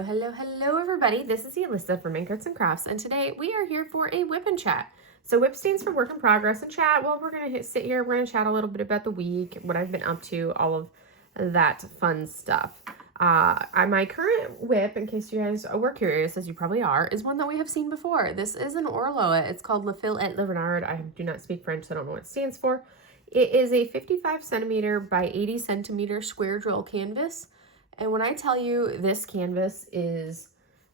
Hello, everybody. This is Alyssa from Ink Arts and Crafts, and today we are here for a WIP and chat. So WIP stands for work in progress, and chat, well, we're going to sit here, we're going to chat a little bit about the week, what I've been up to, all of that fun stuff. My current WIP, in case you guys were curious, as you probably are, is one that we have seen before. This is an Oraloa. It's called La Fille et le Renard. I do not speak French, so I don't know what it stands for. It is a 55 centimeter by 80 centimeter square drill canvas. And when I tell you this canvas is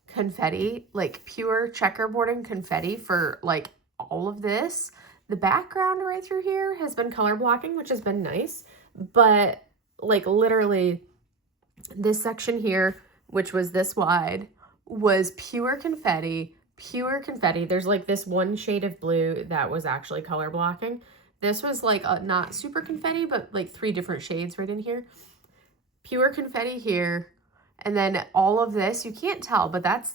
confetti, like pure checkerboarding confetti for like all of this, the background right through here has been color blocking, which has been nice. But like literally this section here, which was this wide, was pure confetti, pure confetti. There's like this one shade of blue that was actually color blocking. This was like not super confetti, but like 3 different shades right in here. Pure confetti here, and then all of this, you can't tell, but that's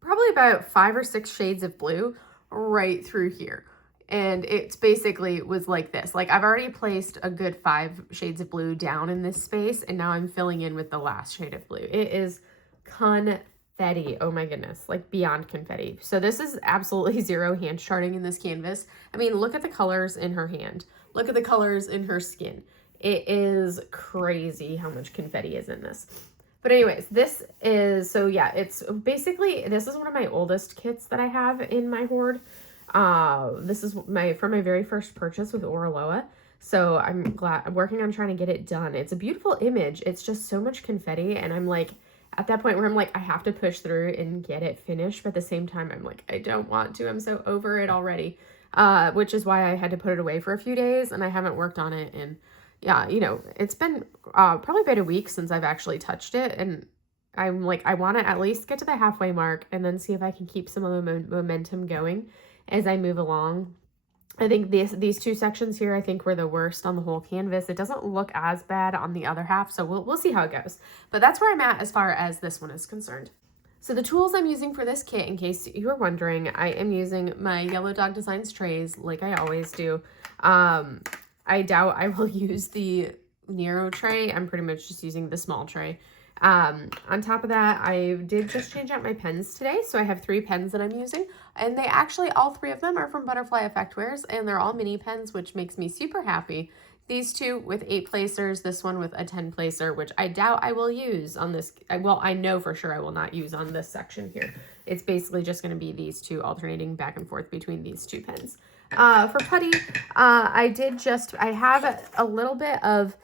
probably about 5 or 6 shades of blue right through here. And it's basically was like this. Like I've already placed a good 5 shades of blue down in this space, and now I'm filling in with the last shade of blue. It is confetti. Oh my goodness, like beyond confetti. So this is absolutely zero hand charting in this canvas. I mean, look at the colors in her hand. Look at the colors in her skin. It is crazy how much confetti is in this. But anyways, this is, so yeah, it's basically, this is one of my oldest kits that I have in my hoard. This is from my very first purchase with Oraloa. So I'm working on trying to get it done. It's a beautiful image. It's just so much confetti. And I'm like, at that point where I'm like, I have to push through and get it finished. But at the same time, I'm like, I don't want to. I'm so over it already. Which is why I had to put it away for a few days and I haven't worked on it in, yeah, you know, it's been probably about a week since I've actually touched it, and I'm like, I want to at least get to the halfway mark and then see if I can keep some of the momentum going as I move along. I think these 2 sections here, I think, were the worst on the whole canvas. It doesn't look as bad on the other half, so we'll see how it goes. But that's where I'm at as far as this one is concerned. So the tools I'm using for this kit, in case you were wondering, I am using my Yellow Dog Designs trays like I always do. I doubt I will use the Nero tray. I'm pretty much just using the small tray. On top of that, I did just change out my pens today. So I have 3 pens that I'm using. And they actually, all 3 of them are from Butterfly Effectwares. And they're all mini pens, which makes me super happy. These 2 with 8 placers, this one with a 10 placer, which I doubt I will use on this. Well, I know for sure I will not use on this section here. It's basically just going to be these 2 alternating back and forth between these 2 pens. For putty, I have a little bit of,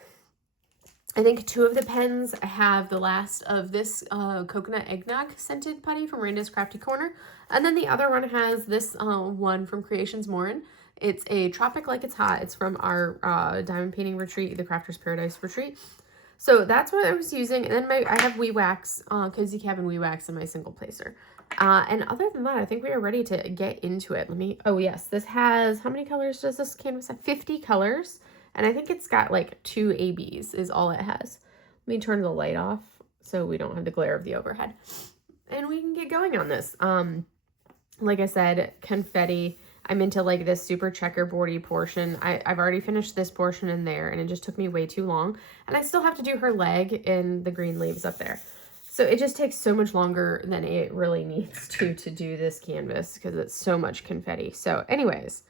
I think 2 of the pens have the last of this coconut eggnog scented putty from Randa's Crafty Corner. And then the other one has this one from Creations Morin. It's a Tropic Like It's Hot. It's from our diamond painting retreat, the Crafter's Paradise retreat. So that's what I was using. And then I have Wee Wax, Cozy Cabin Wee Wax in my single placer. And other than that, I think we are ready to get into it. Oh yes, this has, how many colors does this canvas have? 50 colors. And I think it's got like 2 ABs is all it has. Let me turn the light off so we don't have the glare of the overhead. And we can get going on this. Like I said, confetti. I'm into like this super checkerboardy portion. I've already finished this portion in there and it just took me way too long. And I still have to do her leg and the green leaves up there. So it just takes so much longer than it really needs to do this canvas because it's so much confetti. So anyways,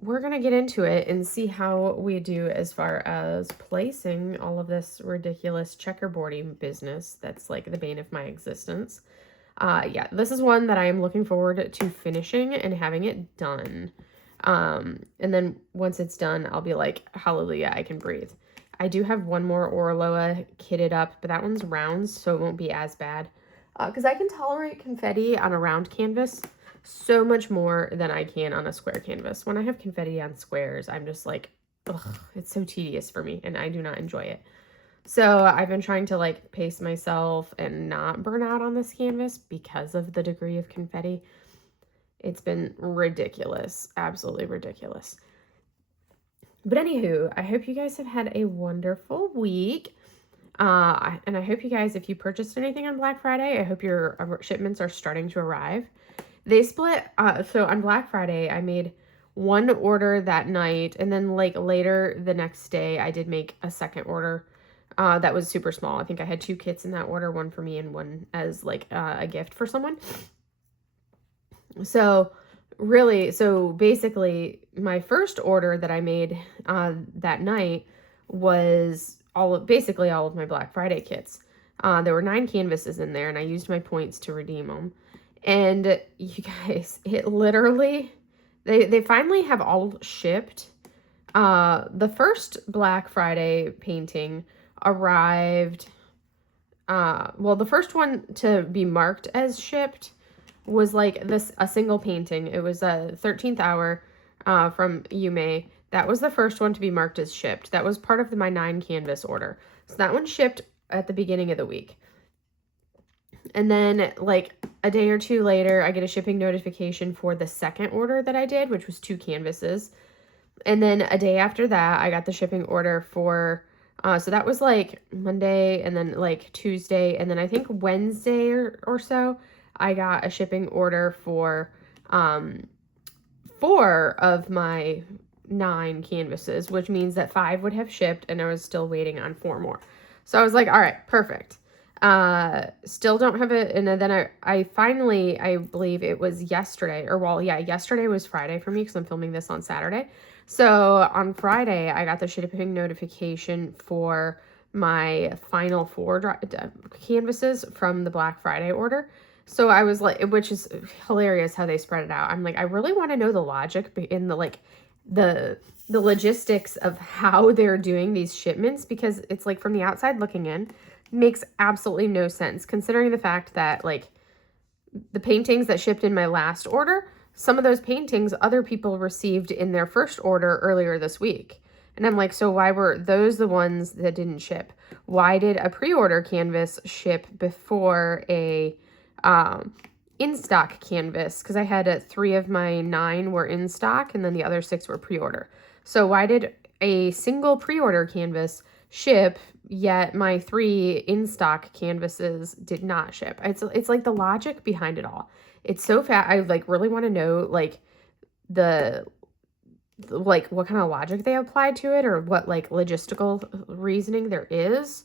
we're going to get into it and see how we do as far as placing all of this ridiculous checkerboarding business that's like the bane of my existence. Yeah, this is one that I am looking forward to finishing and having it done. And then once it's done, I'll be like, hallelujah, I can breathe. I do have one more Oraloa kitted up, but that one's round, so it won't be as bad. Because I can tolerate confetti on a round canvas so much more than I can on a square canvas. When I have confetti on squares, I'm just like, ugh, it's so tedious for me, and I do not enjoy it. So I've been trying to like pace myself and not burn out on this canvas because of the degree of confetti. It's been ridiculous, absolutely ridiculous. But anywho, I hope you guys have had a wonderful week. And I hope you guys, if you purchased anything on Black Friday, I hope your shipments are starting to arrive. They split, so on Black Friday, I made 1 order that night, and then like later the next day, I did make a second order. that was super small. I think I had 2 kits in that order, one for me and one as like a gift for someone. So basically my first order that I made that night was basically all of my Black Friday kits. There were 9 canvases in there, and I used my points to redeem them. And you guys, it literally, they finally have all shipped. The first Black Friday painting arrived, well, the first one to be marked as shipped was like a single painting. It was a 13th hour from Yume. That was the first one to be marked as shipped. That was part of my 9 canvas order. So that one shipped at the beginning of the week. And then like a day or 2 later, I get a shipping notification for the second order that I did, which was 2 canvases. And then a day after that, I got the shipping order for, so that was like Monday, and then like Tuesday, and then I think Wednesday or so, I got a shipping order for 4 of my 9 canvases, which means that 5 would have shipped, and I was still waiting on 4 more. So I was like, all right, perfect. Still don't have it. And then I finally, I believe it was yesterday, or well, yeah, yesterday was Friday for me because I'm filming this on Saturday. So on Friday, I got the shipping notification for my final 4 canvases from the Black Friday order. So I was like, which is hilarious how they spread it out. I'm like, I really want to know the logic in the like the logistics of how they're doing these shipments, because it's like from the outside looking in, makes absolutely no sense considering the fact that like the paintings that shipped in my last order, some of those paintings other people received in their first order earlier this week. And I'm like, so why were those the ones that didn't ship? Why did a pre-order canvas ship before a in-stock canvas? Because I had 3 of my 9 were in stock, and then the other 6 were pre-order. So why did a single pre-order canvas ship, yet my 3 in-stock canvases did not ship? It's like the logic behind it all. It's so fat. I like really want to know like like what kind of logic they applied to it, or what like logistical reasoning there is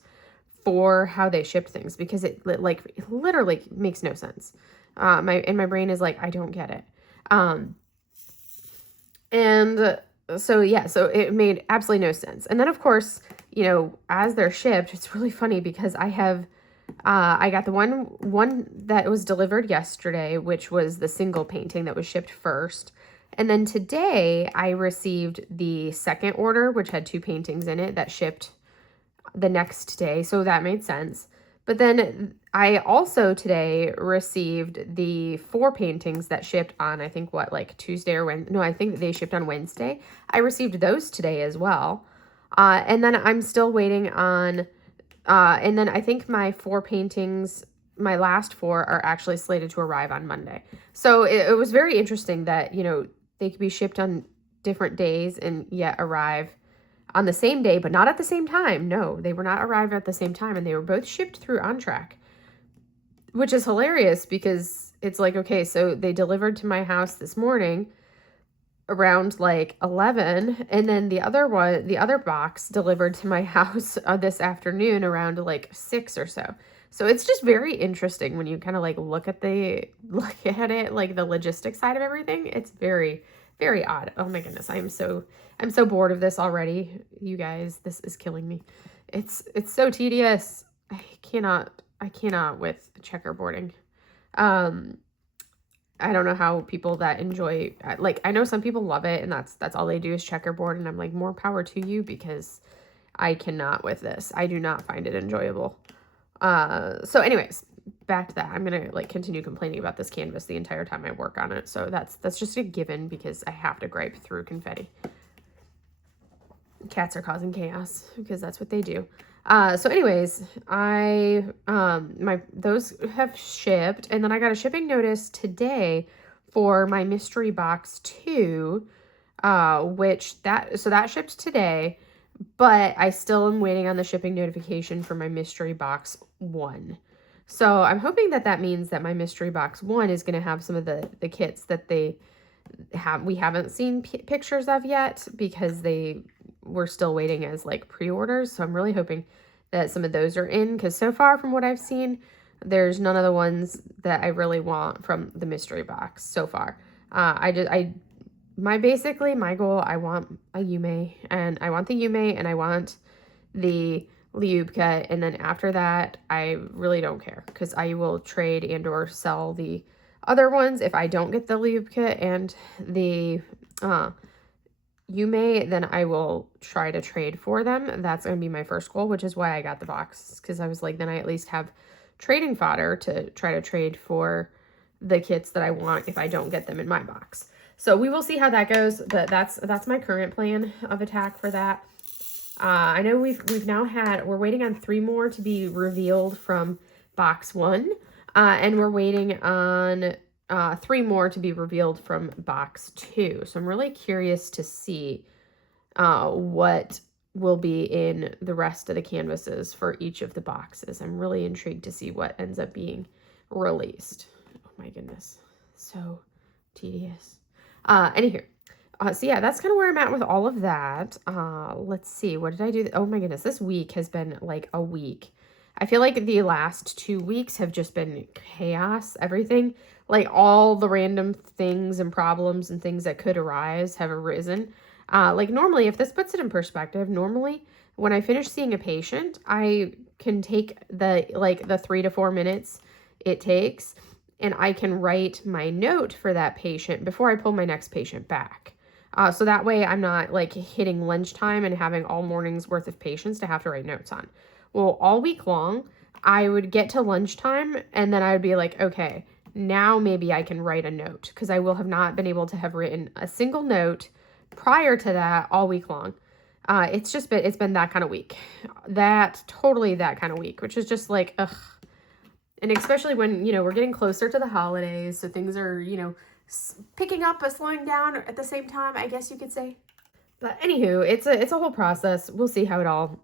for how they shipped things, because it like literally makes no sense. My brain is like, I don't get it. And so yeah, so it made absolutely no sense. And then of course, you know, as they're shipped, it's really funny because I got the one that was delivered yesterday, which was the single painting that was shipped first. And then today I received the second order, which had 2 paintings in it that shipped the next day. So that made sense. But then I also today received the 4 paintings that shipped on, I think what, like Tuesday or Wednesday. No, I think they shipped on Wednesday. I received those today as well. And then I'm still waiting on, and then I think my 4 paintings, my last 4 are actually slated to arrive on Monday. So it was very interesting that, you know, they could be shipped on different days and yet arrive on the same day, but not at the same time. No, they were not arrived at the same time, and they were both shipped through On Track, which is hilarious because it's like, okay, so they delivered to my house this morning around like 11, and then the other box delivered to my house this afternoon around like 6 or so. So it's just very interesting when you kind of like look at it, like the logistics side of everything. It's very, very odd. Oh my goodness, I'm so bored of this already, you guys. This is killing me. It's so tedious. I cannot with checkerboarding. I don't know how people that enjoy, like, I know some people love it and that's all they do is checkerboard, and I'm like, more power to you, because I cannot with this. I do not find it enjoyable. So anyways, back to that. I'm gonna like continue complaining about this canvas the entire time I work on it. So that's just a given, because I have to gripe through Confetti. Cats are causing chaos because that's what they do. So anyways, those have shipped, and then I got a shipping notice today for my mystery box 2, which that shipped today, but I still am waiting on the shipping notification for my mystery box 1. So I'm hoping that means that my mystery box 1 is going to have some of the kits that we haven't seen pictures of yet, because they were still waiting as like pre-orders. So I'm really hoping that some of those are in, because so far from what I've seen, there's none of the ones that I really want from the mystery box so far. Basically my goal, I want a Yume, and I want the Yume, and I want the Liubka, and then after that, I really don't care, because I will trade and or sell the other ones. If I don't get the Liubka and the Yume, then I will try to trade for them. That's going to be my first goal, which is why I got the box, because I was like, then I at least have trading fodder to try to trade for the kits that I want if I don't get them in my box. So we will see how that goes, but that's my current plan of attack for that. I know we've now we're waiting on 3 more to be revealed from box 1, and we're waiting on 3 more to be revealed from box 2. So I'm really curious to see what will be in the rest of the canvases for each of the boxes. I'm really intrigued to see what ends up being released. Oh my goodness, so tedious. Anywho. So yeah, that's kind of where I'm at with all of that. Let's see, what did I do? Oh my goodness, this week has been like a week. I feel like the last 2 weeks have just been chaos. Everything, like all the random things and problems and things that could arise have arisen. Like normally, if this puts it in perspective, normally when I finish seeing a patient, I can take the 3 to 4 minutes it takes, and I can write my note for that patient before I pull my next patient back. So that way I'm not like hitting lunchtime and having all morning's worth of patients to have to write notes on. Well, all week long, I would get to lunchtime and then I would be like, okay, now maybe I can write a note, because I will have not been able to have written a single note prior to that all week long. It's been that kind of week. Totally that kind of week, which is just like, ugh. And especially when, we're getting closer to the holidays, so things are, picking up but slowing down at the same time, I guess you could say. But anywho, it's a whole process. We'll see how it all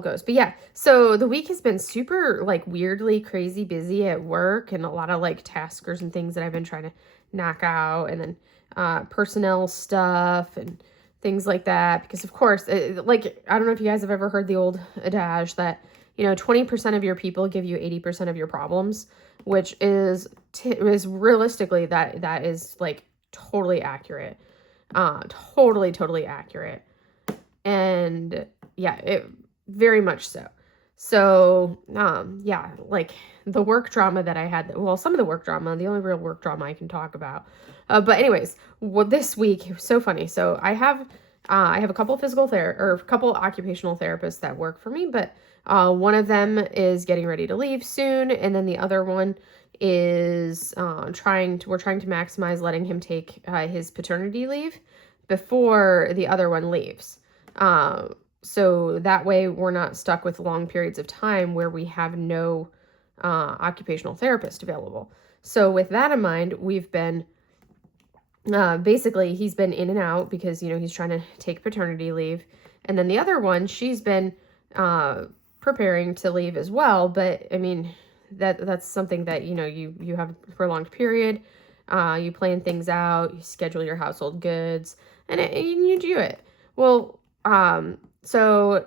goes. But yeah, so the week has been super like weirdly crazy busy at work, and a lot of like taskers and things that I've been trying to knock out, and then personnel stuff and things like that, because of course, I don't know if you guys have ever heard the old adage that 20% of your people give you 80% of your problems, which is realistically that is like totally accurate. Totally accurate. And yeah, it very much so. So, yeah, like the work drama that I had, well, some of the work drama, the only real work drama I can talk about. But anyways, this week, it was so funny. So I have a couple couple occupational therapists that work for me, but one of them is getting ready to leave soon, and then the other one is we're trying to maximize letting him take his paternity leave before the other one leaves. So that way we're not stuck with long periods of time where we have no occupational therapist available. So with that in mind, we've been basically he's been in and out because he's trying to take paternity leave, and then the other one, she's been preparing to leave as well. But I mean, that's something that you have a prolonged period. You plan things out, you schedule your household goods, and you do it. Well, so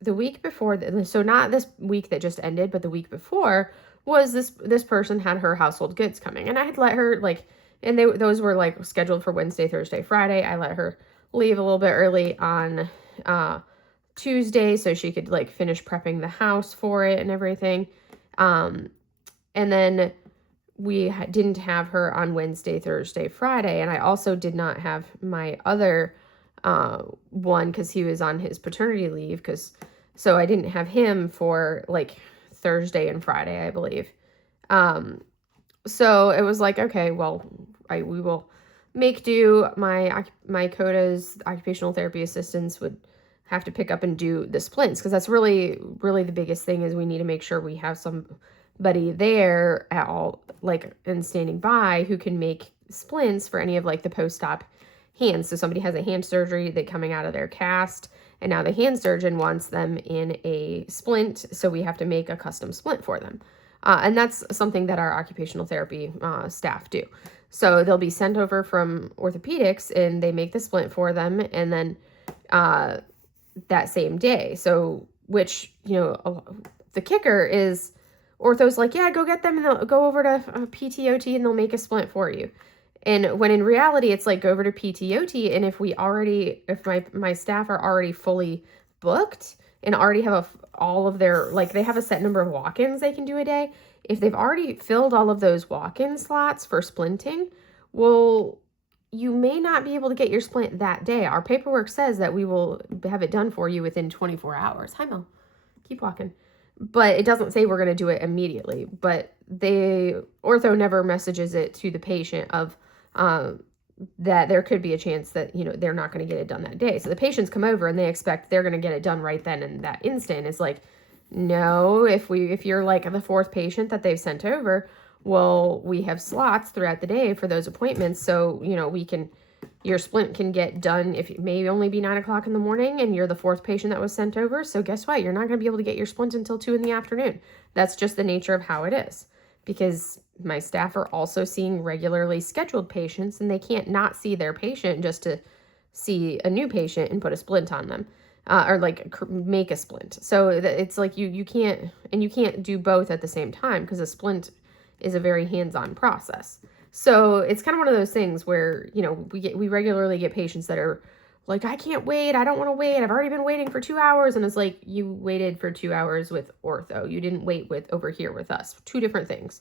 the week before, so not this week that just ended, but the week before was this person had her household goods coming, and I had let her and those were scheduled for Wednesday, Thursday, Friday. I let her leave a little bit early on Tuesday so she could finish prepping the house for it and everything. And then we didn't have her on Wednesday, Thursday, Friday. And I also did not have my other one because he was on his paternity leave. So I didn't have him for Thursday and Friday, I believe. So it was okay, well, we will make do. My CODA's occupational therapy assistants would have to pick up and do the splints, because that's really, really the biggest thing, is we need to make sure we have somebody there at all, and standing by, who can make splints for any of the post-op hands. So somebody has a hand surgery, they're coming out of their cast, and now the hand surgeon wants them in a splint, so we have to make a custom splint for them. And that's something that our occupational therapy staff do. So they'll be sent over from orthopedics, and they make the splint for them, and then that same day. So which, the kicker is ortho's like, yeah, go get them and they'll go over to PTOT and they'll make a splint for you. And when in reality, it's like, go over to PTOT. And if my staff are already fully booked and already have all of their, like, they have a set number of walk-ins they can do a day. If they've already filled all of those walk-in slots for splinting, well, you may not be able to get your splint that day. Our paperwork says that we will have it done for you within 24 hours. Hi, Mel. Keep walking. But it doesn't say we're going to do it immediately. But ortho never messages it to the patient of that there could be a chance that, they're not going to get it done that day. So the patients come over and they expect they're going to get it done right then and that instant. It's like, no, if you're like the fourth patient that they've sent over, well, we have slots throughout the day for those appointments. So, your splint can get done if it may only be 9 o'clock in the morning and you're the fourth patient that was sent over. So guess what? You're not going to be able to get your splint until 2 p.m. That's just the nature of how it is, because my staff are also seeing regularly scheduled patients and they can't not see their patient just to see a new patient and put a splint on them. Or like make a splint. So it's like you can't do both at the same time, because a splint is a very hands-on process. So it's kind of one of those things where, we regularly get patients that are like, I can't wait. I don't want to wait. I've already been waiting for 2 hours. And it's like, you waited for 2 hours with ortho. You didn't wait over here with us. Two different things.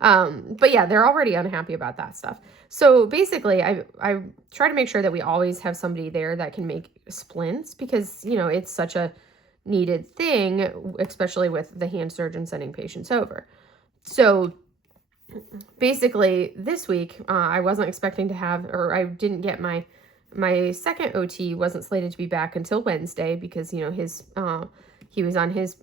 But yeah, they're already unhappy about that stuff. So basically I try to make sure that we always have somebody there that can make splints, because, it's such a needed thing, especially with the hand surgeon sending patients over. So basically this week, I wasn't expecting to have, or I didn't get my second OT wasn't slated to be back until Wednesday, because, he was on his,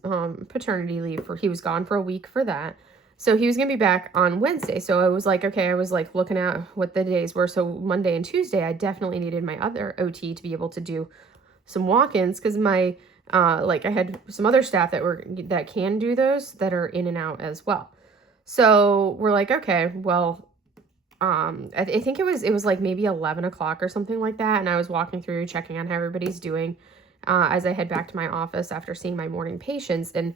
paternity leave he was gone for a week for that. So he was going to be back on Wednesday. So I was like, okay, I was like looking at what the days were. So Monday and Tuesday, I definitely needed my other OT to be able to do some walk-ins, because I had some other staff that can do those, that are in and out as well. So we're like, okay, well, I think it was like maybe 11 o'clock or something like that. And I was walking through, checking on how everybody's doing, as I head back to my office after seeing my morning patients. And,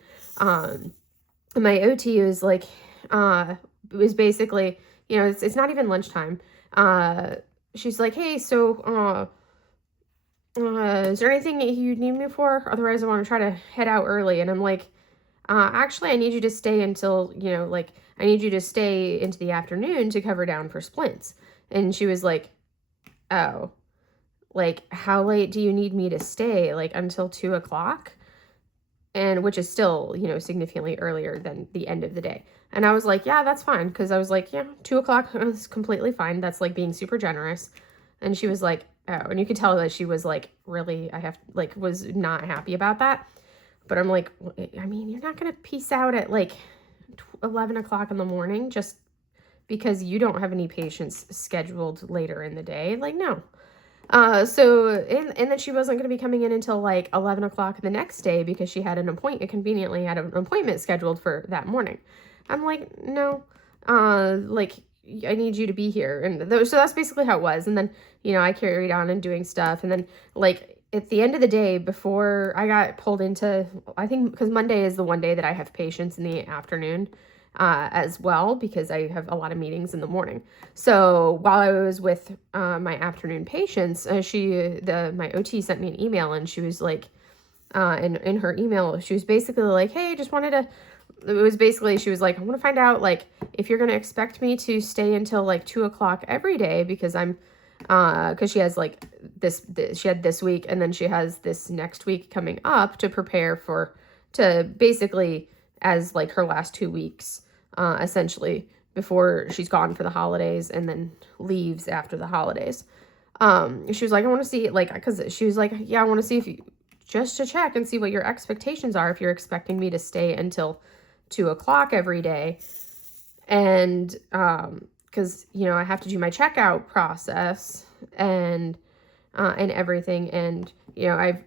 my OT was like, was basically, it's not even lunchtime. She's like, hey, so, is there anything you need me for? Otherwise I want to try to head out early. And I'm like, actually I need you to stay until, I need you to stay into the afternoon to cover down for splints. And she was like, oh, like, how late do you need me to stay? Like until 2 o'clock? And which is still, significantly earlier than the end of the day. And I was like, yeah, that's fine. Because I was like, yeah, 2 o'clock is completely fine. That's like being super generous. And she was like, oh, and you could tell that she was like, really, was not happy about that. But I'm like, I mean, you're not going to peace out at like 11 o'clock in the morning just because you don't have any patients scheduled later in the day. Like, no. And then she wasn't going to be coming in until like 11 o'clock the next day, because she had conveniently had an appointment scheduled for that morning. I'm like, no, I need you to be here. And so that's basically how it was. And then, I carried on and doing stuff. And then like at the end of the day, before I got pulled into, I think because Monday is the one day that I have patients in the afternoon, as well, because I have a lot of meetings in the morning. So while I was with my afternoon patients, my OT sent me an email, and she was like, in her email, she was basically like, hey, she was like, I want to find out like if you're going to expect me to stay until like 2 o'clock every day, because because she has like she had this week, and then she has this next week coming up to prepare to basically as like her last 2 weeks, essentially, before she's gone for the holidays and then leaves after the holidays. She was like, I want to see, like, because she was like, yeah, I want to see if you, just to check and see what your expectations are, if you're expecting me to stay until 2 o'clock every day. And, because, I have to do my checkout process and everything. And, I've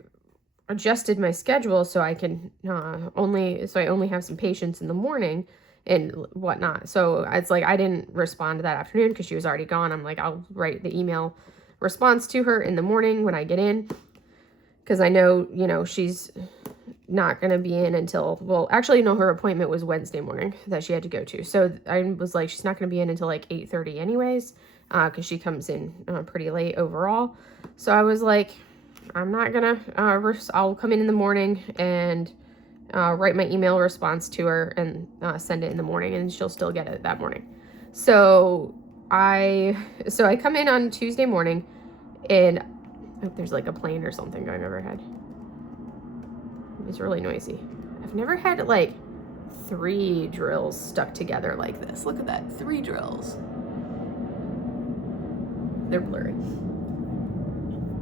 adjusted my schedule so I can I only have some patients in the morning and whatnot. So it's like I didn't respond to that afternoon because she was already gone. I'm like, I'll write the email response to her in the morning when I get in, because I know she's not going to be in until, well, actually, no, her appointment was Wednesday morning that she had to go to. So I was like, she's not going to be in until like 8:30 anyways, because she comes in pretty late overall. So I was like, I'm not going to, I'll come in the morning and write my email response to her and send it in the morning, and she'll still get it that morning. So I come in on Tuesday morning, and oh, there's like a plane or something going overhead. It's really noisy. I've never had like 3 drills stuck together like this. Look at that, 3 drills. They're blurry.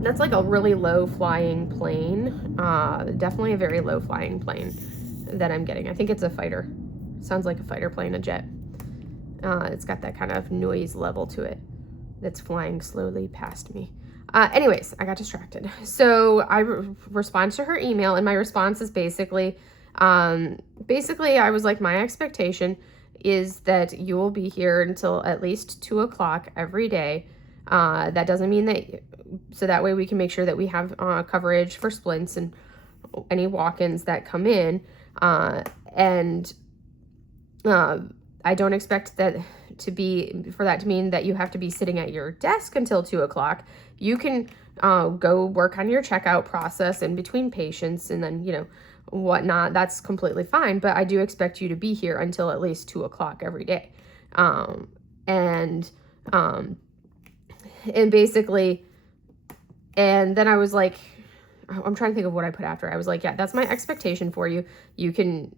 That's like a really low flying plane. Definitely a very low flying plane that I'm getting. I think it's a fighter. Sounds like a fighter plane, a jet. It's got that kind of noise level to it that's flying slowly past me. Anyways, I got distracted. So I respond to her email, and my response is basically I was like, my expectation is that you will be here until at least 2 o'clock every day. That doesn't mean that, so that way we can make sure that we have coverage for splints and any walk-ins that come in. I don't expect that for that to mean that you have to be sitting at your desk until 2 o'clock. You can go work on your checkout process in between patients and then, whatnot. That's completely fine. But I do expect you to be here until at least 2 o'clock every day. And basically, and then I was like, I'm trying to think of what I put after. I was like, yeah, that's my expectation for you. You can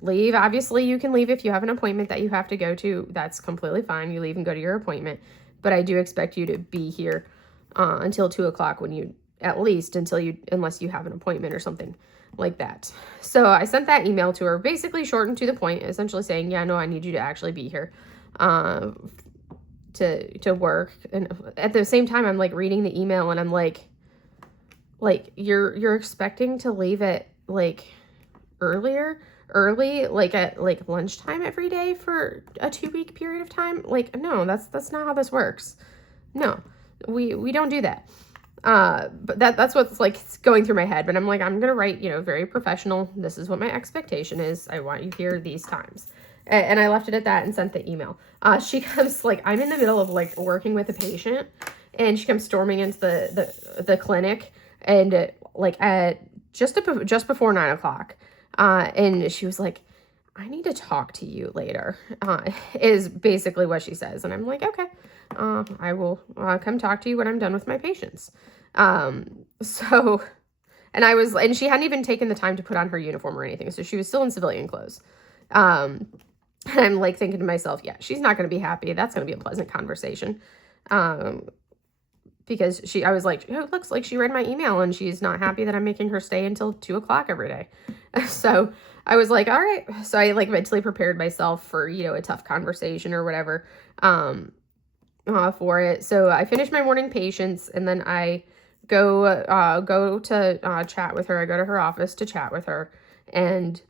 leave. Obviously, you can leave if you have an appointment that you have to go to. That's completely fine. You leave and go to your appointment. But I do expect you to be here until 2 o'clock unless you have an appointment or something like that. So I sent that email to her, basically short and to the point, essentially saying, yeah, no, I need you to actually be here to work. And at the same time, I'm like reading the email and I'm like you're expecting to leave it like early, like at like lunchtime every day for a 2-week period of time. Like, no, that's not how this works. No, we don't do that. But that's what's like going through my head. But I'm like, I'm gonna write, very professional. This is what my expectation is. I want you here these times. And I left it at that and sent the email. She comes, like, I'm in the middle of like working with a patient, and she comes storming into the clinic, and like at just before 9 o'clock. And she was like, I need to talk to you later, is basically what she says. And I'm like, okay, I will come talk to you when I'm done with my patients. And she hadn't even taken the time to put on her uniform or anything. So she was still in civilian clothes. And I'm like thinking to myself, yeah, she's not going to be happy. That's going to be a pleasant conversation. Because I was like, oh, it looks like she read my email and she's not happy that I'm making her stay until 2 o'clock every day. So I was like, all right. So I like mentally prepared myself for, a tough conversation or whatever, for it. So I finished my morning patients, and then I go to chat with her. I go to her office to chat with her, and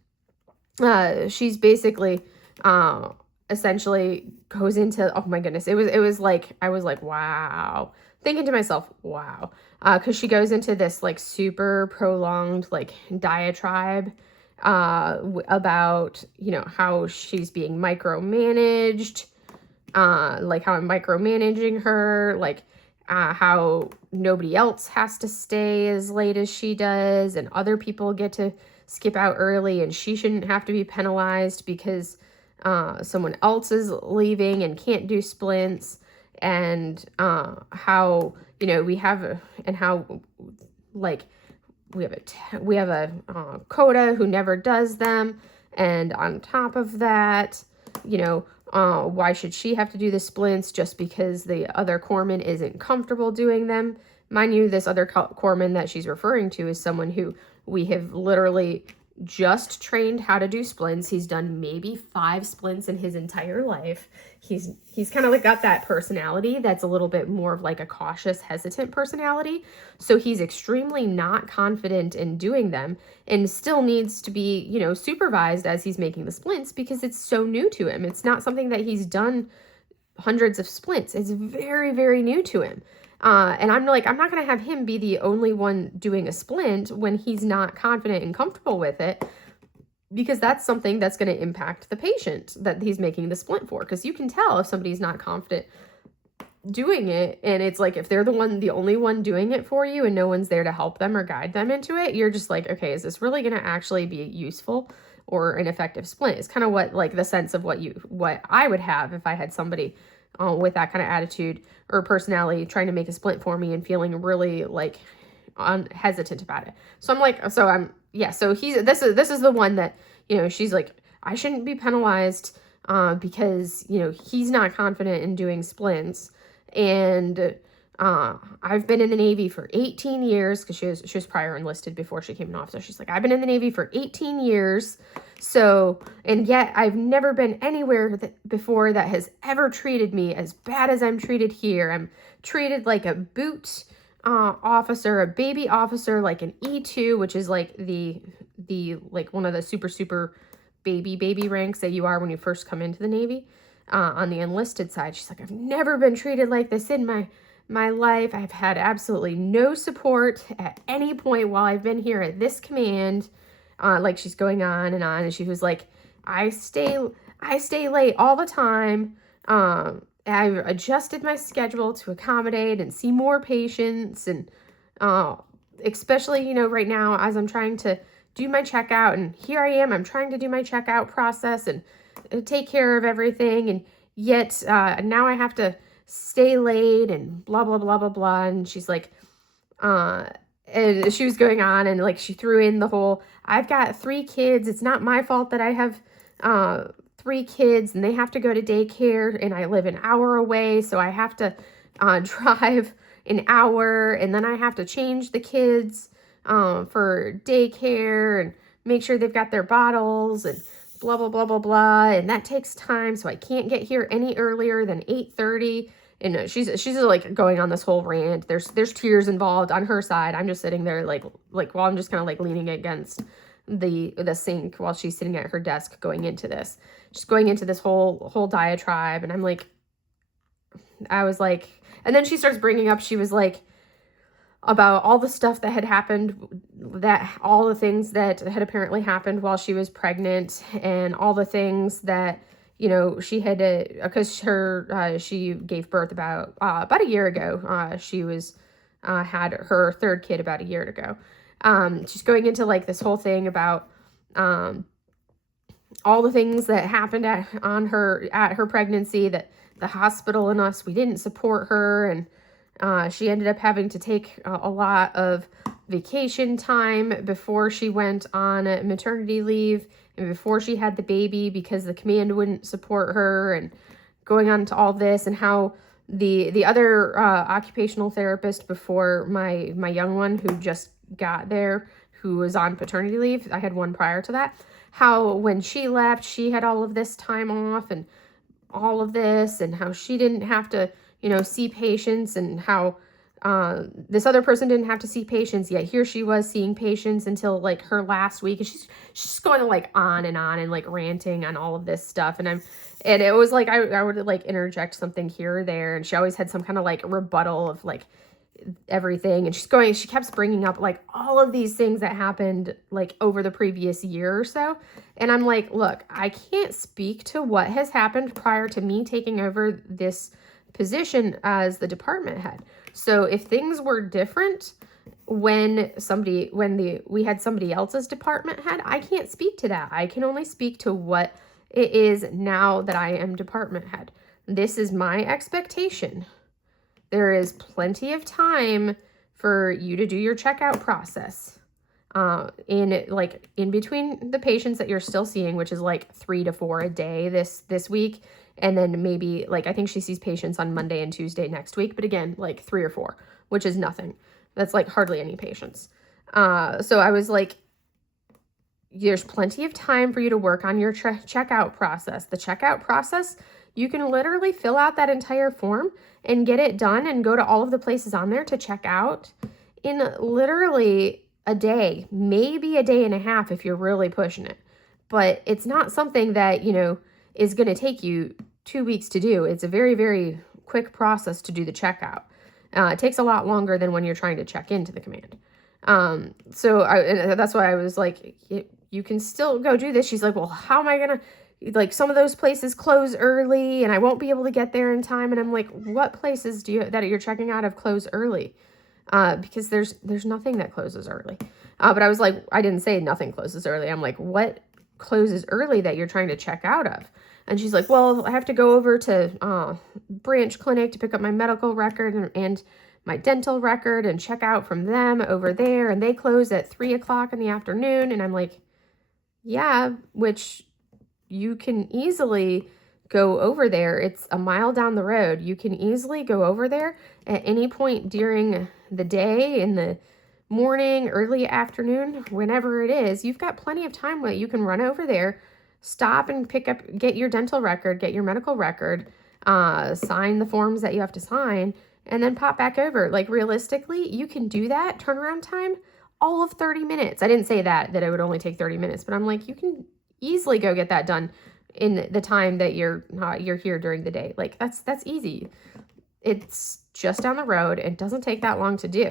she's basically essentially goes into, oh my goodness, it was like, I was like, wow, thinking to myself, wow, because she goes into this like super prolonged like diatribe about, how she's being micromanaged, like how I'm micromanaging her, like how nobody else has to stay as late as she does, and other people get to skip out early, and she shouldn't have to be penalized because someone else is leaving and can't do splints, and how we have a coda who never does them, and on top of that, why should she have to do the splints just because the other corpsman isn't comfortable doing them? Mind you, this other corpsman that she's referring to is someone who we have literally just trained how to do splints. He's done maybe 5 splints in his entire life. He's kind of like got that personality that's a little bit more of like a cautious, hesitant personality. So he's extremely not confident in doing them, and still needs to be, supervised as he's making the splints because it's so new to him. It's not something that he's done hundreds of splints. It's very, very new to him. And I'm like, I'm not going to have him be the only one doing a splint when he's not confident and comfortable with it, because that's something that's going to impact the patient that he's making the splint for. Because you can tell if somebody's not confident doing it, and it's like if they're the only one doing it for you and no one's there to help them or guide them into it, you're just like, okay, is this really going to actually be useful or an effective splint? It's kind of what, like, the sense of what I would have if I had somebody with that kind of attitude or personality trying to make a splint for me and feeling really like hesitant about it. So I'm like, so this is the one that, she's like, I shouldn't be penalized because, he's not confident in doing splints. And I've been in the Navy for 18 years, because she was prior enlisted before she came in officer. She's like, I've been in the Navy for 18 years. So, and yet I've never been anywhere before that has ever treated me as bad as I'm treated here. I'm treated like a boot officer, a baby officer, like an E2, which is like the like one of the super baby ranks that you are when you first come into the Navy. On the enlisted side, she's like, I've never been treated like this in my life. I've had absolutely no support at any point while I've been here at this command. Like, she's going on, and she was like, I stay late all the time. I've adjusted my schedule to accommodate and see more patients, and especially, right now as I'm trying to do my checkout, and here I am, I'm trying to do my checkout process and take care of everything, and yet now I have to stay late and blah blah blah blah blah. And she's like, and she was going on, and like she threw in the whole, I've got 3 kids, it's not my fault that I have 3 kids and they have to go to daycare, and I live an hour away, so I have to drive an hour, and then I have to change the kids for daycare and make sure they've got their bottles and blah blah blah blah blah, and that takes time, so I can't get here any earlier than 8:30. And she's like going on this whole rant. There's tears involved on her side. I'm just sitting there like while I'm just kind of like leaning against the sink while she's sitting at her desk going into this. She's going into this whole diatribe, and I'm like, I was like, and then she starts bringing up, she was like, about all the stuff that had happened, that all the things that had apparently happened while she was pregnant, and all the things that, she had to, because she gave birth about a year ago. She was had her 3rd kid about a year ago. She's going into like this whole thing about all the things that happened at her pregnancy, that the hospital and us, we didn't support her, and she ended up having to take a lot of vacation time before she went on maternity leave and before she had the baby, because the command wouldn't support her, and going on to all this, and how the other occupational therapist before my young one, who just got there, who was on paternity leave, I had one prior to that, how when she left, she had all of this time off and all of this, and how she didn't have to see patients, and how this other person didn't have to see patients, yet here she was seeing patients until like her last week, and she's just going like on and like ranting on all of this stuff, and it was like I would like interject something here or there, and she always had some kind of like rebuttal of like everything, and she kept bringing up like all of these things that happened like over the previous year or so, and I'm like, look, I can't speak to what has happened prior to me taking over this position as the department head. So if things were different when we had somebody else's department head, I can't speak to that. I can only speak to what it is now that I am department head. This is my expectation. There is plenty of time for you to do your checkout process. In between the patients that you're still seeing, which is like 3 to 4 a day this week, and then maybe like I think she sees patients on Monday and Tuesday next week, but again, like 3 or 4, which is nothing. That's like hardly any patients. So I was like, there's plenty of time for you to work on your checkout process. The checkout process, you can literally fill out that entire form and get it done and go to all of the places on there to check out in literally a day, maybe a day and a half if you're really pushing it. But it's not something that, is going to take you 2 weeks to do. It's a very, very quick process to do the checkout. It takes a lot longer than when you're trying to check into the command. And that's why I was like, you can still go do this. She's like, well, how am I going to, like, some of those places close early and I won't be able to get there in time. And I'm like, what places that you're checking out of close early? Because there's nothing that closes early. But I was like, I didn't say nothing closes early. I'm like, what closes early that you're trying to check out of? And she's like, well, I have to go over to branch clinic to pick up my medical record and my dental record and check out from them over there. And they close at 3 o'clock in the afternoon. And I'm like, yeah, which you can easily go over there. It's a mile down the road. You can easily go over there at any point during the day, in the morning, early afternoon, whenever it is. You've got plenty of time where you can run over there, stop and get your dental record, get your medical record, sign the forms that you have to sign, and then pop back over. Like, realistically, you can do that turnaround time all of 30 minutes. I didn't say that it would only take 30 minutes, but I'm like, you can easily go get that done in the time that you're here during the day. Like, that's easy. It's just down the road. It doesn't take that long to do.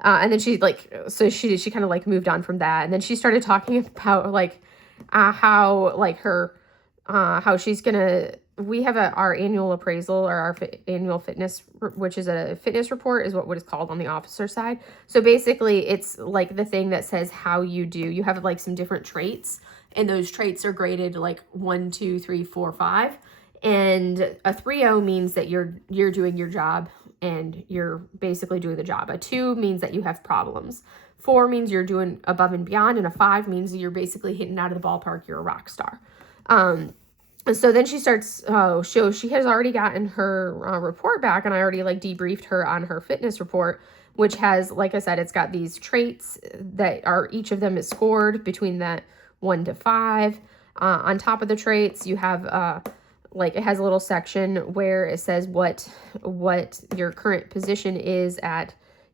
And then she kind of like moved on from that. And then she started talking about like how she's gonna, we have our annual appraisal, or our annual fitness, which is a fitness report, is what is called on the officer side. So basically it's like the thing that says how you do. You have like some different traits, and those traits are graded like 1, 2, 3, 4, 5. And a 3.0 means that you're doing your job and you're basically doing the job. A 2 means that you have problems. 4 means you're doing above and beyond, and a 5 means that you're basically hitting out of the ballpark. You're a rock star. So then she starts, she has already gotten her report back, and I already like debriefed her on her fitness report, which has, like I said, it's got these traits that are, each of them is scored between that 1 to 5. On top of the traits, you have, like, it has a little section where it says what your current position is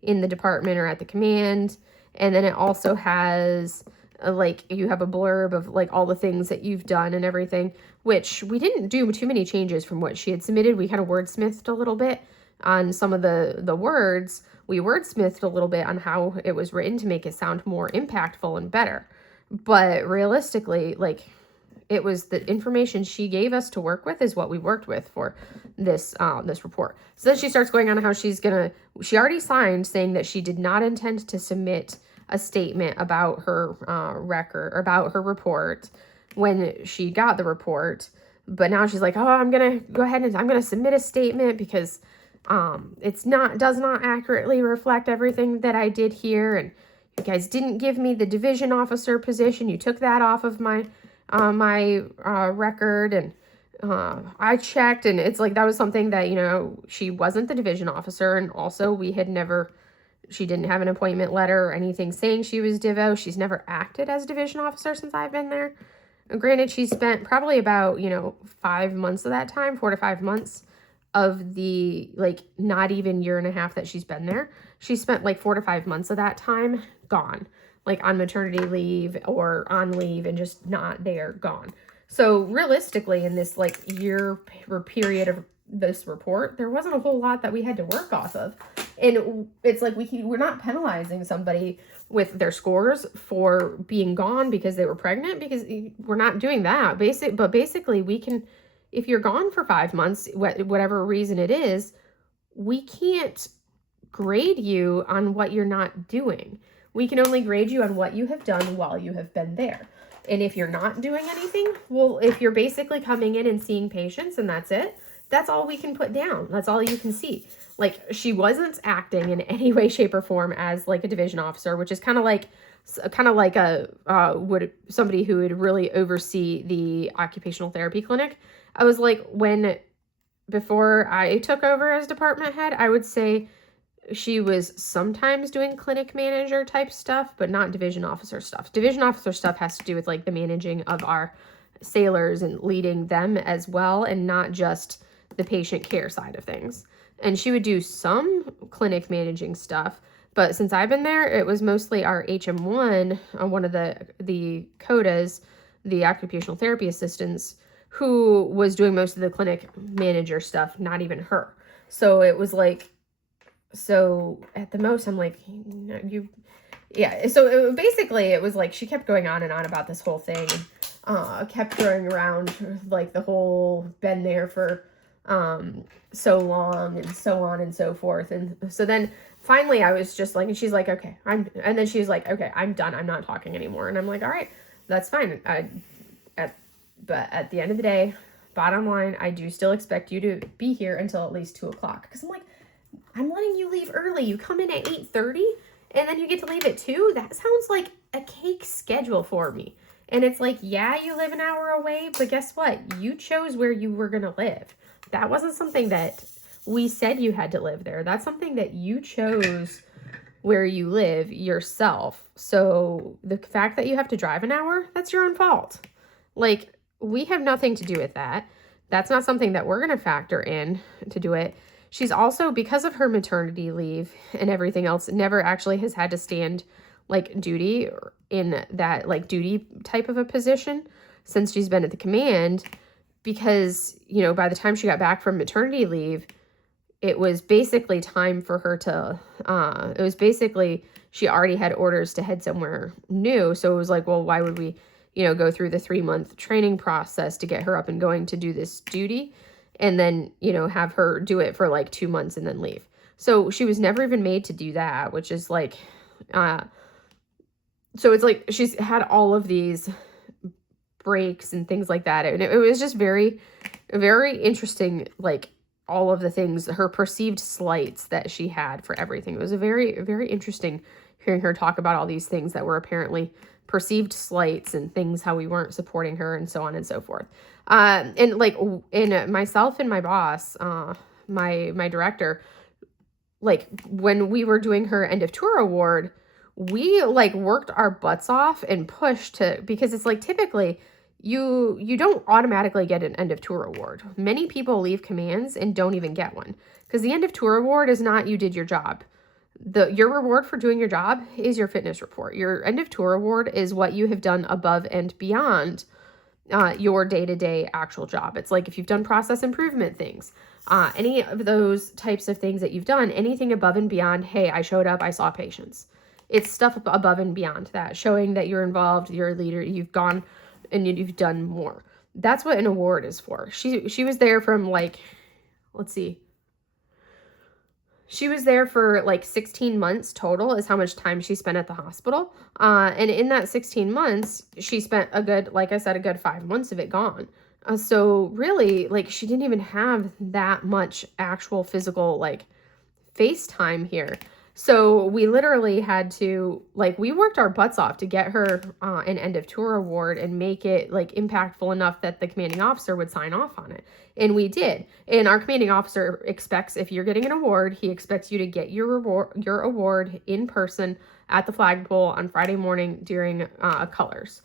in the department or at the command. And then it also has, like, you have a blurb of like all the things that you've done and everything, which we didn't do too many changes from what she had submitted. We kind of wordsmithed a little bit on some of the words. We wordsmithed a little bit on how it was written to make it sound more impactful and better. But realistically, like, it was the information she gave us to work with is what we worked with for this report. So then she starts going on how she already signed saying that she did not intend to submit a statement about her record, or about her report, when she got the report. But now she's like, oh, I'm going to go ahead and I'm going to submit a statement because does not accurately reflect everything that I did here. And you guys didn't give me the division officer position. You took that off of my record, and I checked, and it's like that was something that, she wasn't the division officer, and also she didn't have an appointment letter or anything saying she was Divo. She's never acted as division officer since I've been there. And granted, she spent probably about 5 months of that time, 4 to 5 months of the, like, not even year and a half that she's been there. She spent like 4 to 5 months of that time gone, like on maternity leave or on leave, and just not there, gone. So realistically, in this like year period of this report, there wasn't a whole lot that we had to work off of. And it's like we're not penalizing somebody with their scores for being gone because they were pregnant, because we're not doing that. But basically, we can, if you're gone for 5 months, whatever reason it is, we can't grade you on what you're not doing. We can only grade you on what you have done while you have been there. And if you're not doing anything, well, if you're basically coming in and seeing patients and that's it, that's all we can put down. That's all you can see. Like, she wasn't acting in any way, shape, or form as like a division officer, which is kind of like somebody who would really oversee the occupational therapy clinic. I was like, before I took over as department head, I would say she was sometimes doing clinic manager type stuff, but not division officer stuff. Division officer stuff has to do with like the managing of our sailors and leading them as well, and not just the patient care side of things. And she would do some clinic managing stuff, but since I've been there, it was mostly our HM1 on one of the CODAs, the occupational therapy assistants, who was doing most of the clinic manager stuff, not even her. So it was like, so at the most, I'm like, yeah. So basically, it was like she kept going on and on about this whole thing. Kept throwing around like the whole been there for so long and so on and so forth. And so then finally I was just like, and she's like, okay, and then she's like, okay, I'm done. I'm not talking anymore. And I'm like, all right, that's fine. But at the end of the day, bottom line, I do still expect you to be here until at least 2 o'clock. Because I'm like, I'm letting you leave early. You come in at 8:30 and then you get to leave at 2. That sounds like a cake schedule for me. And it's like, yeah, you live an hour away, but guess what? You chose where you were going to live. That wasn't something that we said you had to live there. That's something that you chose where you live yourself. So the fact that you have to drive an hour, that's your own fault. Like, we have nothing to do with that. That's not something that we're going to factor in to do it. She's also, because of her maternity leave and everything else, never actually has had to stand like duty in that like duty type of a position since she's been at the command, because, you know, by the time she got back from maternity leave, it was basically time for her to, it was basically, she already had orders to head somewhere new. So it was like, well, why would we, you know, go through the 3-month training process to get her up and going to do this duty and then, you know, have her do it for like 2 months and then leave. So she was never even made to do that, which is like, so it's like she's had all of these breaks and things like that. And it was just very, very interesting, like all of the things, her perceived slights that she had for everything. It was a very, very interesting hearing her talk about all these things that were apparently perceived slights and things, how we weren't supporting her and so on and so forth. And like in myself and my boss, my director, like when we were doing her end of tour award, we like worked our butts off and pushed to, because it's like typically you don't automatically get an end of tour award. Many people leave commands and don't even get one, because the end of tour award is not you did your job. Your reward for doing your job is your fitness report. Your end of tour award is what you have done above and beyond your day-to-day actual job. It's like if you've done process improvement things, any of those types of things that you've done, anything above and beyond, hey, I showed up, I saw patients. It's stuff above and beyond that, showing that you're involved, you're a leader, you've gone and you've done more. That's what an award is for. She was there from like, let's see, she was there for like 16 months total is how much time she spent at the hospital. And in that 16 months, she spent a good, like I said, a good 5 months of it gone. So really, like, she didn't even have that much actual physical, like, face time here. So we literally had to, like, we worked our butts off to get her an end of tour award and make it, like, impactful enough that the commanding officer would sign off on it. And we did. And our commanding officer expects, if you're getting an award, he expects you to get your award in person at the flagpole on Friday morning during colors.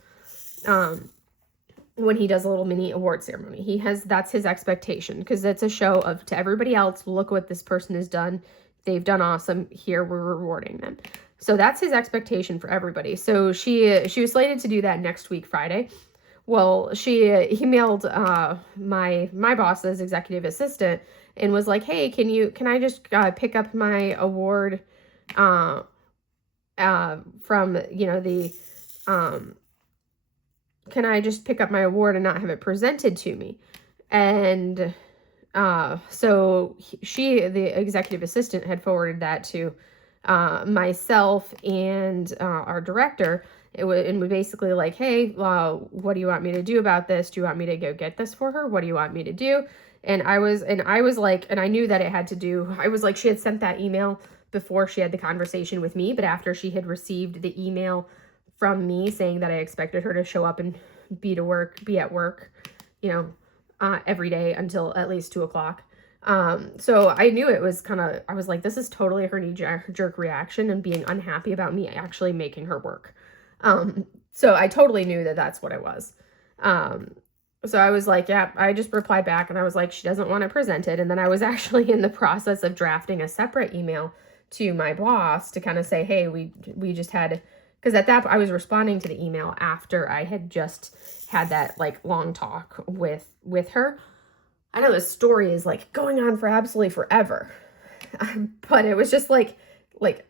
When he does a little mini award ceremony, that's his expectation, because it's a show of to everybody else, look what this person has done. They've done awesome. Here, we're rewarding them. So that's his expectation for everybody. So she was slated to do that next week, Friday. Well, she emailed my boss's executive assistant and was like, hey, can I just pick up my award from, you know, the, can I just pick up my award and not have it presented to me? And so the executive assistant had forwarded that to myself and our director. It was basically like, hey, what do you want me to do about this? Do you want me to go get this for her? What do you want me to do? And I was like, and I knew that it had to do, I was like, she had sent that email before she had the conversation with me, but after she had received the email from me saying that I expected her to show up and be at work, you know, every day until at least 2 o'clock. So I knew it was I was like, this is totally her knee-jerk reaction and being unhappy about me actually making her work. So I totally knew that that's what it was. So I was like, yeah, I just replied back and I was like, she doesn't want it presented. And then I was actually in the process of drafting a separate email to my boss to kind of say, hey, we just had, because at that point I was responding to the email after I had just had that like long talk with her. I know this story is like going on for absolutely forever. but it was just like,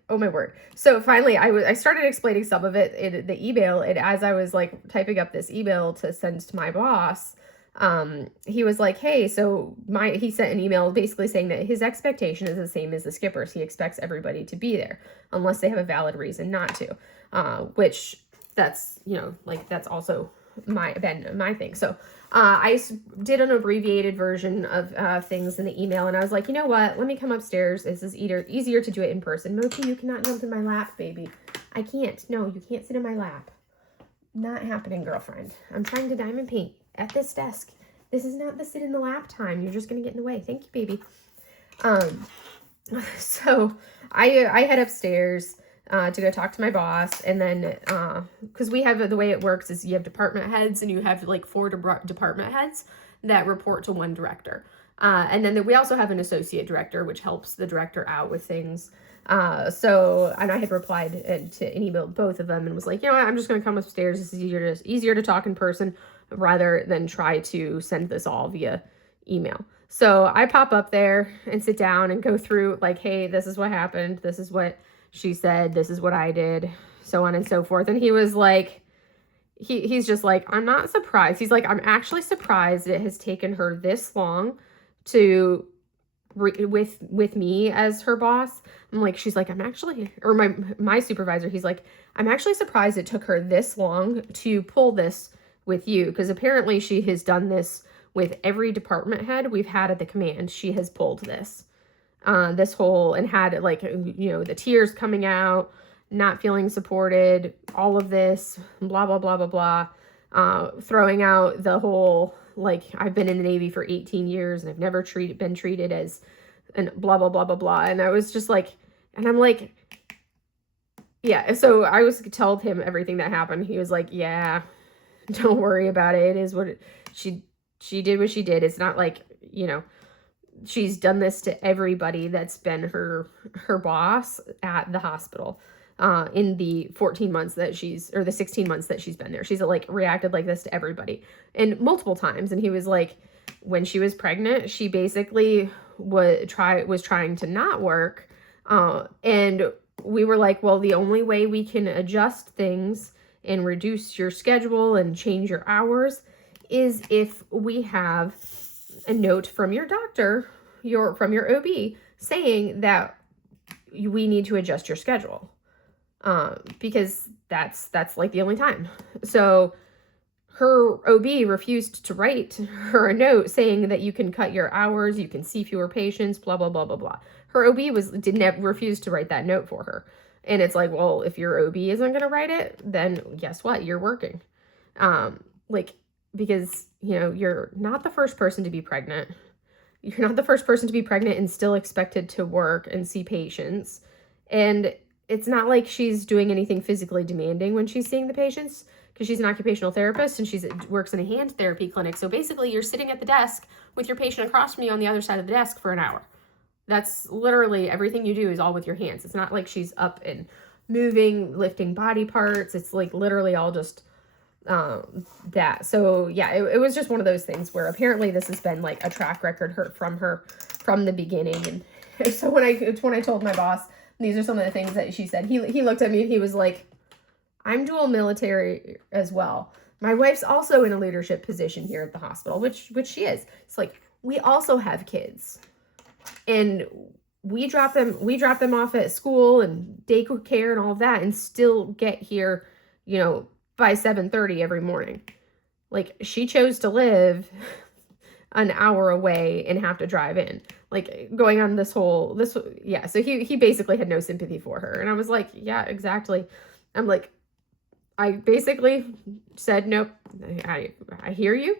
oh my word. So finally I started explaining some of it in the email, and as I was like typing up this email to send to my boss, he was like, hey, so he sent an email basically saying that his expectation is the same as the skippers. He expects everybody to be there unless they have a valid reason not to, which that's, you know, like that's also my thing. So I did an abbreviated version of things in the email, and I was like, you know what, let me come upstairs. This is easier to do it in person. Mochi, you cannot jump in my lap, baby. I can't. No, you can't sit in my lap. Not happening, girlfriend. I'm trying to diamond paint at this desk. This is not the sit in the lap time. You're just gonna get in the way. Thank you, baby. So I head upstairs to go talk to my boss, and then because we have, the way it works is you have department heads, and you have like 4 department heads that report to one director, and then we also have an associate director, which helps the director out with things. And I had replied to an email both of them and was like, you know what, I'm just gonna come upstairs. This is easier to talk in person rather than try to send this all via email. So I pop up there and sit down and go through like, hey, this is what happened. This is what she said. This is what I did, so on and so forth. And he was like, he's just like, I'm not surprised. He's like, I'm actually surprised it has taken her this long to with me as her boss. I'm like, she's like, I'm actually, or my supervisor, he's like, I'm actually surprised it took her this long to pull this with you, because apparently she has done this with every department head we've had at the command. She has pulled this and had like, you know, the tears coming out, not feeling supported, all of this, blah, blah, blah, blah, blah, throwing out the whole, like, I've been in the Navy for 18 years and I've never been treated as, and blah, blah, blah, blah, blah. And I was just like, and I'm like, yeah. So I told him everything that happened. He was like, yeah, don't worry about it. It is what she did what she did. It's not like, you know, she's done this to everybody that's been her boss at the hospital in the 14 months that or the 16 months that she's been there. She's like reacted like this to everybody and multiple times. And he was like, when she was pregnant, she basically was trying to not work. And we were like, well, the only way we can adjust things and reduce your schedule and change your hours is if we have a note from your doctor, from your OB, saying that we need to adjust your schedule, because that's like the only time. So her OB refused to write her a note saying that you can cut your hours, you can see fewer patients, blah, blah, blah, blah, blah. Her OB refused to write that note for her. And it's like, well, if your OB isn't going to write it, then guess what? You're working. Because, you know, you're not the first person to be pregnant. You're not the first person to be pregnant and still expected to work and see patients. And it's not like she's doing anything physically demanding when she's seeing the patients, because she's an occupational therapist and she works in a hand therapy clinic. So basically you're sitting at the desk with your patient across from you on the other side of the desk for an hour. That's literally everything you do is all with your hands. It's not like she's up and moving, lifting body parts. It's like literally all just that. So yeah, it was just one of those things where apparently this has been like a track record from the beginning. And so when I told my boss, these are some of the things that she said, he looked at me and he was like, I'm dual military as well. My wife's also in a leadership position here at the hospital, which she is. It's like, we also have kids. And we drop them off at school and daycare and all of that and still get here, you know, by 7:30 every morning. Like, she chose to live an hour away and have to drive in. Like, going on so he basically had no sympathy for her. And I was like, yeah, exactly. I'm like, I basically said, nope, I hear you,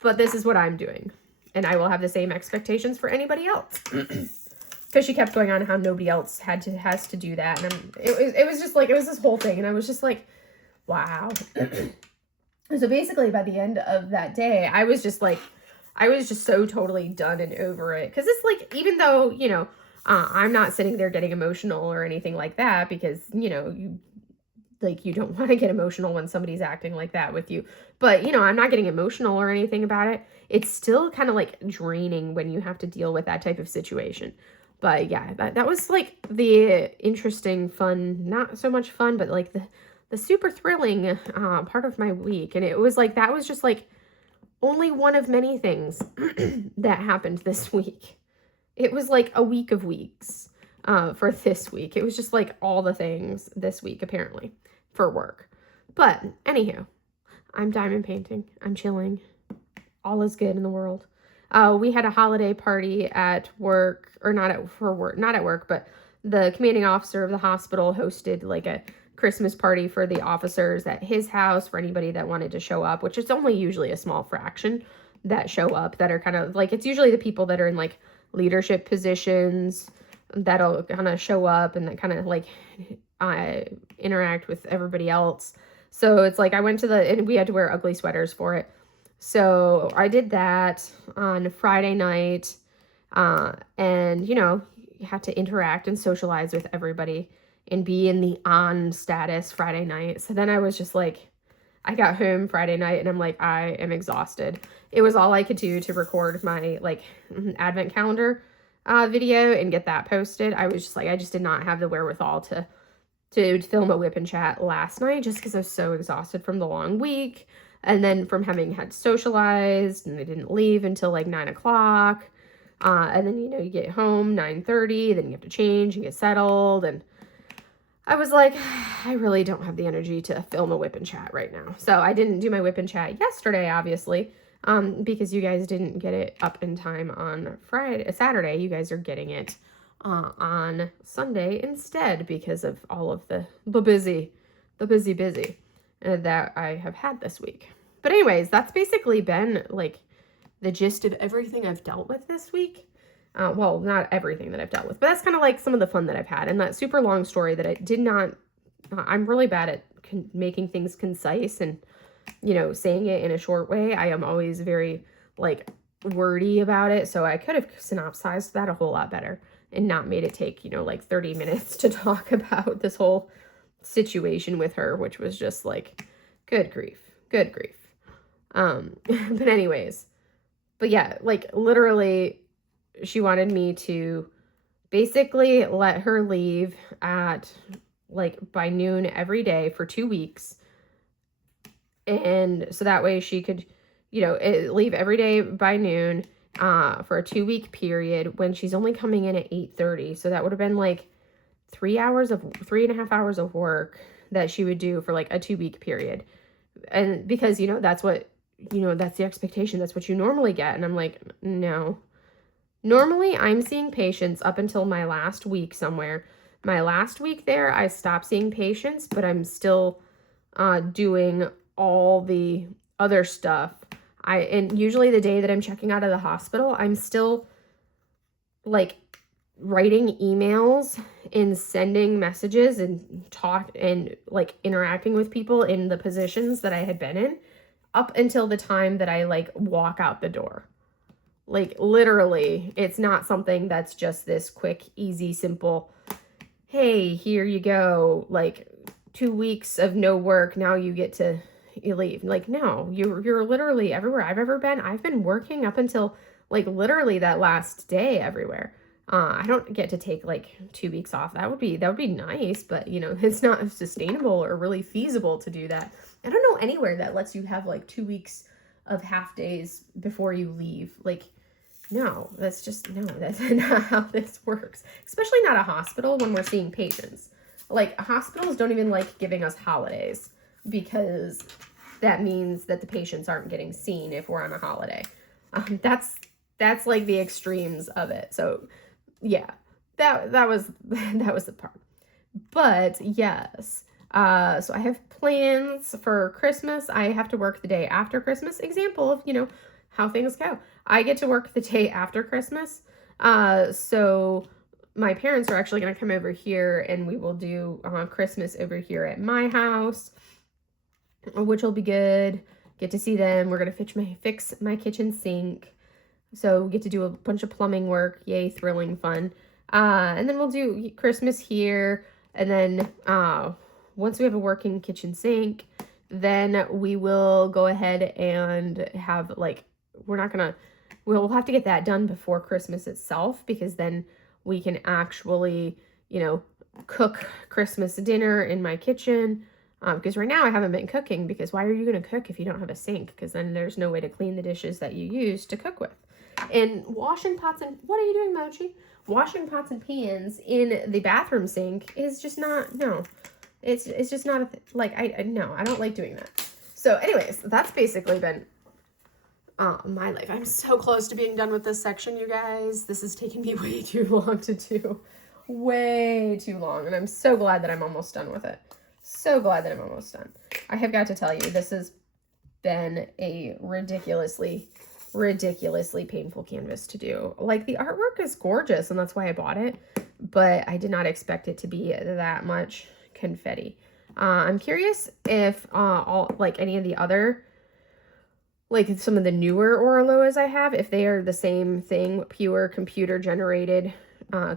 but this is what I'm doing. And I will have the same expectations for anybody else. Because she kept going on how nobody else has to do that. And it was just like, it was this whole thing. And I was just like, wow. So basically by the end of that day, I was just so totally done and over it. Because it's like, even though, you know, I'm not sitting there getting emotional or anything like that, because, you know, you don't want to get emotional when somebody's acting like that with you. But, you know, I'm not getting emotional or anything about it. It's still kind of like draining when you have to deal with that type of situation. But yeah, that was like the interesting, fun, not so much fun, but like the super thrilling part of my week. And it was like, that was just like only one of many things that happened this week. It was like a week of weeks for this week. It was just like all the things this week, apparently, for work. But anywho, I'm diamond painting. I'm chilling. All is good in the world. We had a holiday party at work, or not at work, but the commanding officer of the hospital hosted like a Christmas party for the officers at his house for anybody that wanted to show up, which is only usually a small fraction that show up, that are kind of like, it's usually the people that are in like leadership positions that'll kind of show up and that kind of like interact with everybody else. So it's like I went to and we had to wear ugly sweaters for it. So I did that on Friday night, and, you had to interact and socialize with everybody and be in the on status Friday night. So then I was just like, I got home Friday night and I'm like, I am exhausted. It was all I could do to record my like advent calendar video and get that posted. I was just like, I just did not have the wherewithal to film a whip and chat last night just because I was so exhausted from the long week. And then from having had socialized, and I didn't leave until like 9 o'clock. And then, you get home 9:30, then you have to change and get settled. And I was like, I really don't have the energy to film a whip and chat right now. So I didn't do my whip and chat yesterday, obviously, because you guys didn't get it up in time on Saturday. You guys are getting it on Sunday instead because of all of the busy that I have had this week. But anyways, that's basically been like the gist of everything I've dealt with this week. Well, not everything that I've dealt with, but that's kind of like some of the fun that I've had. And that super long story that I did not, I'm really bad at making things concise and, saying it in a short way. I am always very like wordy about it. So I could have synopsized that a whole lot better and not made it take, like 30 minutes to talk about this whole situation with her, which was just like, good grief. But anyways, but yeah, like literally she wanted me to basically let her leave at like by noon every day for 2 weeks. And so that way she could, leave every day by noon for a 2-week period when she's only coming in at 8:30. So that would have been like 3.5 hours of work that she would do for like a 2-week period. And because, that's what, that's the expectation. That's what you normally get. And I'm like, no. Normally I'm seeing patients up until my last week somewhere. My last week there, I stopped seeing patients, but I'm still doing all the other stuff. And usually the day that I'm checking out of the hospital, I'm still like writing emails and sending messages and talk and like interacting with people in the positions that I had been in up until the time that I like walk out the door. Like literally, it's not something that's just this quick, easy, simple, hey, here you go, like 2 weeks of no work, now you get to leave. Like, no, you're literally everywhere I've ever been. I've been working up until like literally that last day everywhere. I don't get to take like 2 weeks off. That would be nice, but it's not sustainable or really feasible to do that. I don't know anywhere that lets you have like 2 weeks of half days before you leave. Like, no, that's not how this works. Especially not a hospital when we're seeing patients. Like hospitals don't even like giving us holidays because that means that the patients aren't getting seen if we're on a holiday. That's like the extremes of it. So yeah, that was the part. But yes, so I have plans for Christmas. I have to work the day after Christmas. Example of, how things go. I get to work the day after Christmas. So my parents are actually going to come over here and we will do Christmas over here at my house, which will be good. Get to see them. We're going to fix my kitchen sink. So we get to do a bunch of plumbing work. Yay, thrilling fun. And then we'll do Christmas here. And then once we have a working kitchen sink, then we will go ahead and have like, we'll have to get that done before Christmas itself, because then we can actually, you know, cook Christmas dinner in my kitchen. Because right now I haven't been cooking, because why are you going to cook if you don't have a sink? Because then there's no way to clean the dishes that you use to cook with. And washing pots and, what are you doing, Mochi? Washing pots and pans in the bathroom sink is just not, no. It's just not, no, I don't like doing that. So anyways, that's basically been my life. I'm so close to being done with this section, you guys. This is taking me way too long to do. Way too long. And I'm so glad that I'm almost done with it. So glad that I'm almost done. I have got to tell you, this has been a ridiculously painful canvas to do. Like, the artwork is gorgeous, and that's why I bought it, but I did not expect it to be that much confetti. I'm curious if any of the other, like some of the newer Oraloas I have, if they are the same thing, pure computer generated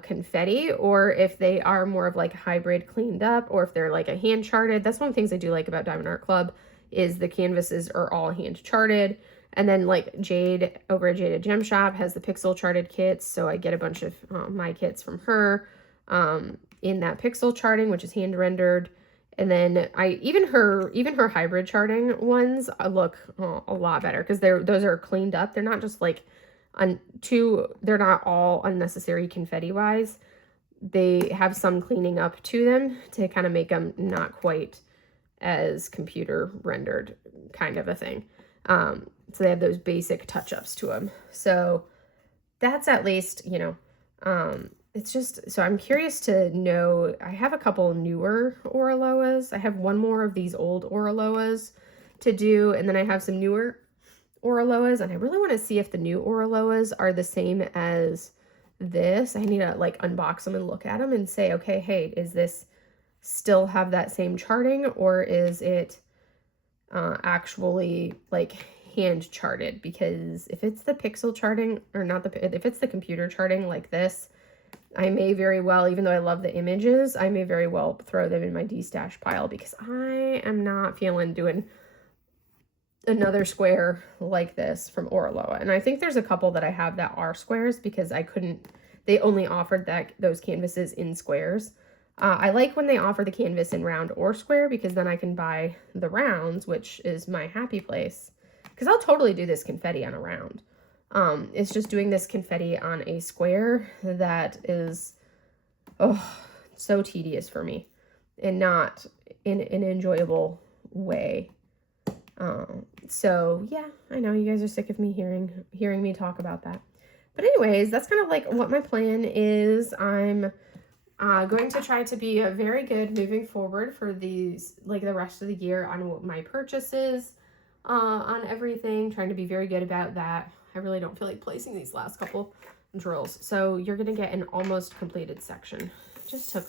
confetti, or if they are more of like a hybrid cleaned up, or if they're like a hand charted. That's one of the things I do like about Diamond Art Club, is the canvases are all hand charted. And then like Jade over at Jade Gem Shop has the pixel charted kits, so I get a bunch of my kits from her in that pixel charting, which is hand rendered. And then even her hybrid charting ones look a lot better, because those are cleaned up. They're not just like they're not all unnecessary confetti wise. They have some cleaning up to them to kind of make them not quite as computer rendered kind of a thing. So they have those basic touch-ups to them. So that's at least, you know, it's just, so I'm curious to know. I have a couple newer Oraloas. I have one more of these old Oraloas to do, and then I have some newer Oraloas, and I really want to see if the new Oraloas are the same as this. I need to like unbox them and look at them and say, okay, hey, is this still have that same charting, or is it actually like hand charted? Because if it's the pixel charting, or not if it's the computer charting like this, I may very well, even though I love the images, I may very well throw them in my D-stash pile, because I am not feeling doing another square like this from Oraloa. And I think there's a couple that I have that are squares, because they only offered those canvases in squares. I like when they offer the canvas in round or square, because then I can buy the rounds, which is my happy place, because I'll totally do this confetti on a round. It's just doing this confetti on a square that is, so tedious for me, and not in an enjoyable way. So yeah, I know you guys are sick of me hearing me talk about that. But anyways, that's kind of like what my plan is. I'm going to try to be very good moving forward for these, like the rest of the year, on my purchases, on everything, trying to be very good about that. I really don't feel like placing these last couple drills. So you're going to get an almost completed section. It just took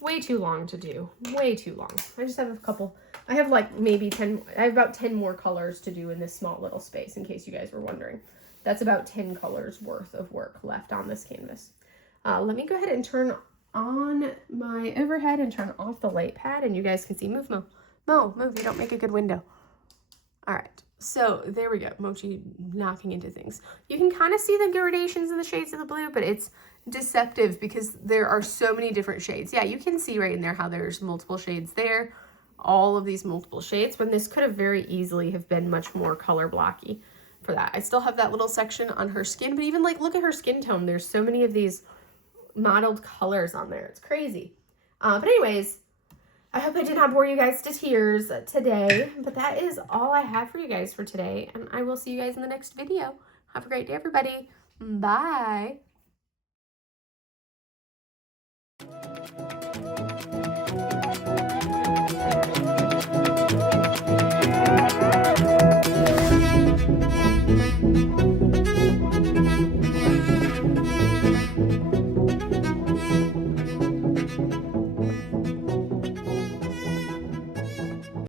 way too long to do. Way too long. I just have a couple. I have like maybe 10. I have about 10 more colors to do in this small little space, in case you guys were wondering. That's about 10 colors worth of work left on this canvas. Let me go ahead and turn on my overhead and turn off the light pad, and you guys can see. Move, Mo. Mo, move. You don't make a good window. All right. So there we go. Mochi knocking into things. You can kind of see the gradations and the shades of the blue, but it's deceptive because there are so many different shades. Yeah, you can see right in there how there's multiple shades there. All of these multiple shades, when this could have very easily have been much more color blocky for that. I still have that little section on her skin, but even like, look at her skin tone. There's so many of these mottled colors on there. It's crazy. But anyways, I hope I did not bore you guys to tears today, but that is all I have for you guys for today, and I will see you guys in the next video. Have a great day, everybody. Bye.